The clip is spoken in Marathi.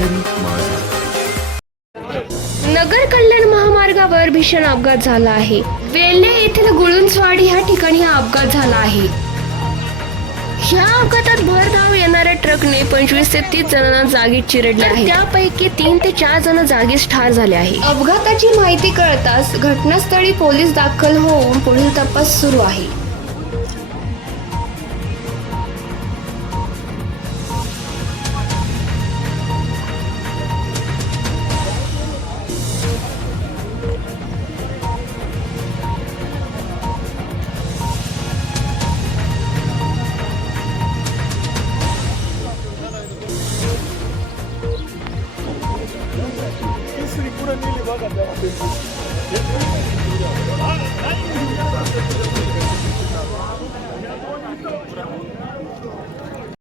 सोनेरी माझा. नगर कल्याण महामार्गावर भीषण अपघात झाला आहे. वेल्हे येथील गुळुंचवाडी या ठिकाणी हा अपघात झाला आहे. या अपघातात भरधाव येणाऱ्या ट्रकने 25 ते 30 जणांना जागीच चिरडले आहे. त्यापैकी 3 ते 4 जण जागीच ठार झाले आहे. अपघाताची माहिती कळताच घटनास्थळी पोलीस दाखल होऊन पुढील तपास सुरू आहे.